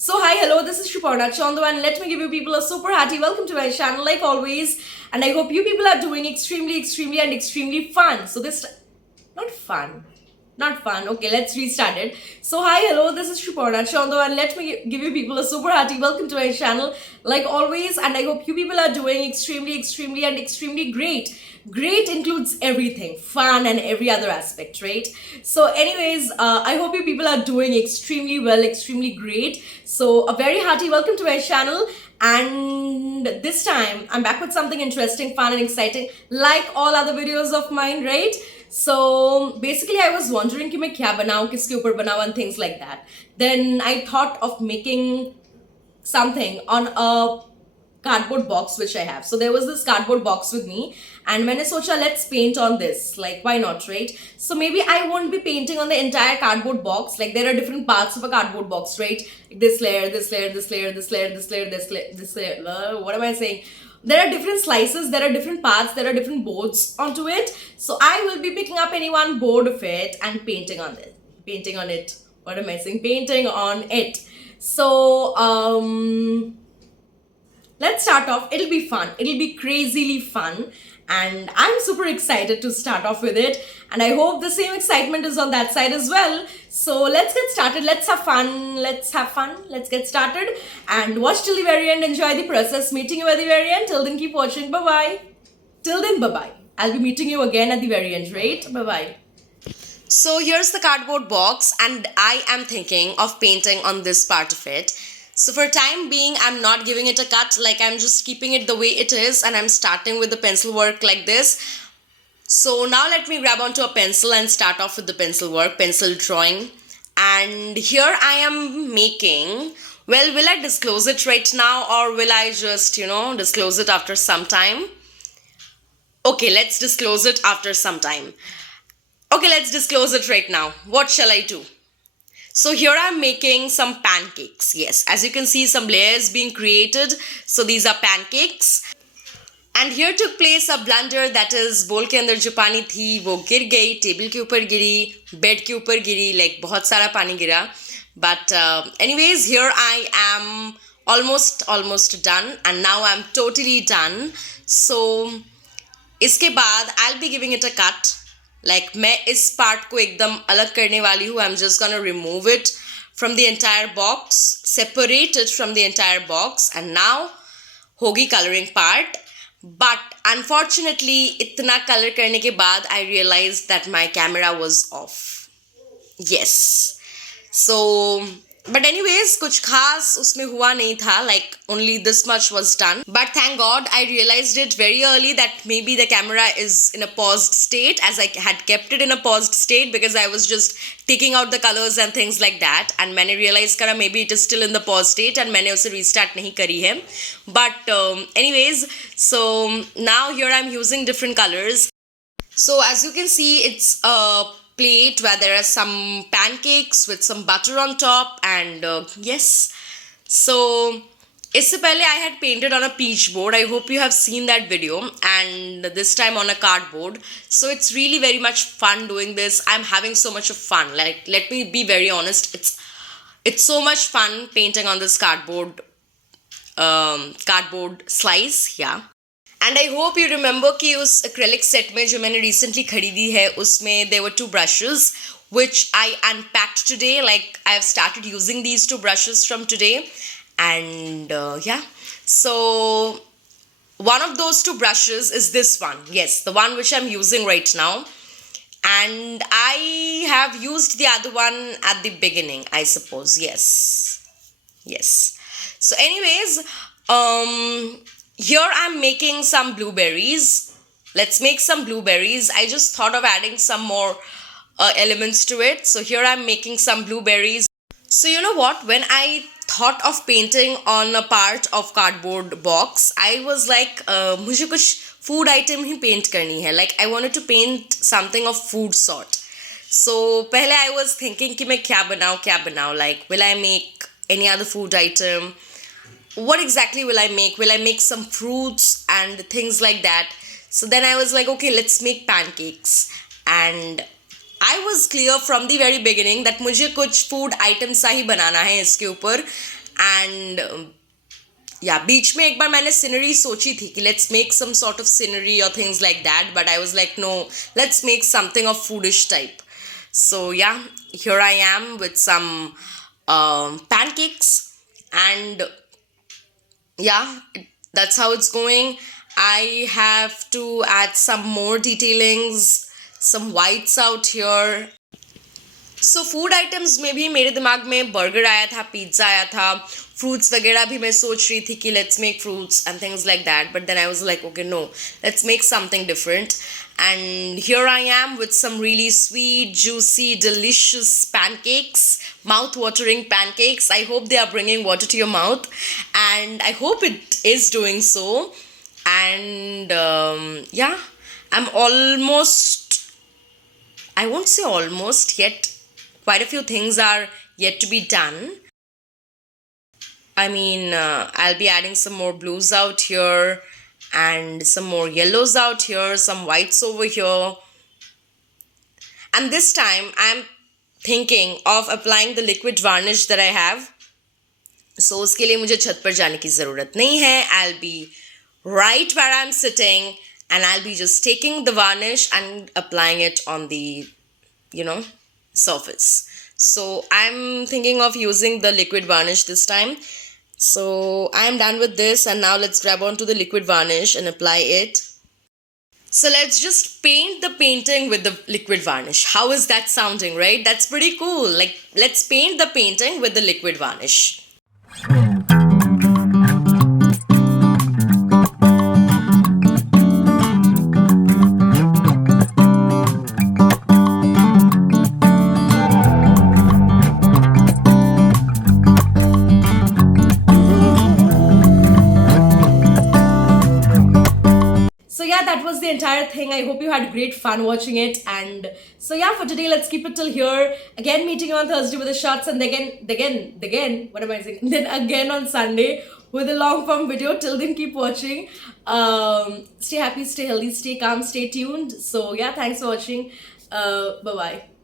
So hi, hello, this is Shuparna Chandu and let me give you people a super hearty welcome to my channel like always, and I hope you people are doing extremely fun. So this not fun. Not fun. Okay, let's restart it. So, hi, hello, this is Shuparna Chandu, and let me give you people a super hearty welcome to my channel, like always. And I hope you people are doing extremely great. Great includes everything, fun, and every other aspect, right? So, anyways, I hope you people are doing extremely well, extremely great. So, a very hearty welcome to my channel. And this time, I'm back with something interesting, fun, and exciting, like all other videos of mine, right? So basically, I was wondering कि मैं क्या बनाऊं, किसके ऊपर बनाऊं, and things like that. Then I thought of making something on a cardboard box which I have. So there was this cardboard box with me, and मैंने सोचा let's paint on this. Like why not, right? So maybe I won't be painting on the entire cardboard box. Like there are different parts of a cardboard box, right? Like this layer, this layer, this layer, this layer, this layer, this layer, this layer. What am I saying? There are different slices, there are different parts, there are different boards onto it. So I will be picking up any one board of it and painting on it. Painting on it. What am I saying? Painting on it. So let's start off. It'll be fun. It'll be crazily fun. And I'm super excited to start off with it. And I hope the same excitement is on that side as well. So let's get started. Let's have fun. Let's have fun. Let's get started. And watch till the very end. Enjoy the process. Meeting you at the very end. Till then, keep watching. Bye bye. Till then, bye bye. I'll be meeting you again at the very end, right? Bye bye. So here's the cardboard box, and I am thinking of painting on this part of it. So for time being, I'm not giving it a cut, like I'm just keeping it the way it is, and I'm starting with the pencil work like this. So now let me grab onto a pencil and start off with the pencil work, pencil drawing. And here I am making, well, will I disclose it right now or will I just, disclose it after some time? Okay, let's disclose it after some time. Okay, let's disclose it right now. What shall I do? So here I'm making some pancakes. Yes, as you can see, some layers being created. So these are pancakes. And here took place a blunder, that is बोल के अंदर जो पानी थी वो गिर गई, table के ऊपर गिरी, बेड के ऊपर गिरी, like बहुत सारा पानी गिरा. But anyways, here I am almost done, and now I'm totally done. So इसके बाद I'll be giving it a cut. Like मैं इस part को एकदम अलग करने वाली हूँ. I'm just gonna remove it from the entire box, separate it from the entire box, and now होगी coloring part. But unfortunately इतना color करने के बाद I realized that my camera was off. Yes. So but anyways, कुछ खास उसमें हुआ नहीं था, like only this much was done. But thank God I realized it very early that maybe the camera is in a paused state, as I had kept it in a paused state because I was just taking out the colors and things like that. And मैंने realize करा maybe it is still in the paused state and मैंने उसे restart नहीं करी है. But anyways, so now here I'm using different colors. So as you can see, it's a plate where there are some pancakes with some butter on top, and yes. So इससे पहले I had painted on a peach board. I hope you have seen that video, and this time on a cardboard. So it's really very much fun doing this. I'm having so much of fun. Like, let me be very honest, it's so much fun painting on this cardboard slice. Yeah. And I hope you remember कि उस acrylic set में जो मैंने recently खरीदी है उसमें there were two brushes which I unpacked today. Like I have started using these two brushes from today, and yeah. So one of those two brushes is this one. Yes, the one which I'm using right now. And I have used the other one at the beginning, I suppose. Yes. Yes. So anyways, here I'm making some blueberries. Let's make some blueberries. I just thought of adding some more elements to it. So here I'm making some blueberries. So you know what? When I thought of painting on a part of cardboard box, I was like, मुझे कुछ food item ही paint करनी है. Like I wanted to paint something of food sort. So पहले I was thinking कि मैं क्या बनाऊँ. Like will I make any other food item? What exactly will I make? Will I make some fruits and things like that? So then I was like, okay, let's make pancakes. And I was clear from the very beginning that मुझे कुछ food items सा ही बनाना है इसके ऊपर. And yeah, बीच में एक बार मैंने scenery सोची थी कि let's make some sort of scenery or things like that, but I was like, no, let's make something of foodish type. So yeah, here I am with some pancakes, and yeah, that's how it's going. I have to add some more detailings, some whites out here. So food items में भी मेरे दिमाग में burger आया था, pizza आया था, fruits वगैरह भी मैं सोच रही थी कि let's make fruits and things like that, but then I was like okay no, let's make something different. And here I am with some really sweet, juicy, delicious pancakes, mouth-watering pancakes. I hope they are bringing water to your mouth, and I hope it is doing so. And yeah, I'm almost, I won't say almost yet. Quite a few things are yet to be done. I mean, I'll be adding some more blues out here and some more yellows out here, some whites over here. And this time I'm thinking of applying the liquid varnish that I have. So उसके लिए मुझे छत पर जाने की ज़रूरत नहीं है. I'll be right where I'm sitting and I'll be just taking the varnish and applying it on the, surface. So I'm thinking of using the liquid varnish this time. So I'm done with this, and now let's grab onto the liquid varnish and apply it. So let's just paint the painting with the liquid varnish. How is that sounding, right? That's pretty cool. Like, let's paint the painting with the liquid varnish. So yeah, that was the entire thing. I hope you had great fun watching it. And so yeah, for today, let's keep it till here. Again, meeting you on Thursday with the shots, and again, what am I saying? Then again on Sunday with a long form video. Till then, keep watching. Stay happy, stay healthy, stay calm, stay tuned. So yeah, thanks for watching. Bye bye.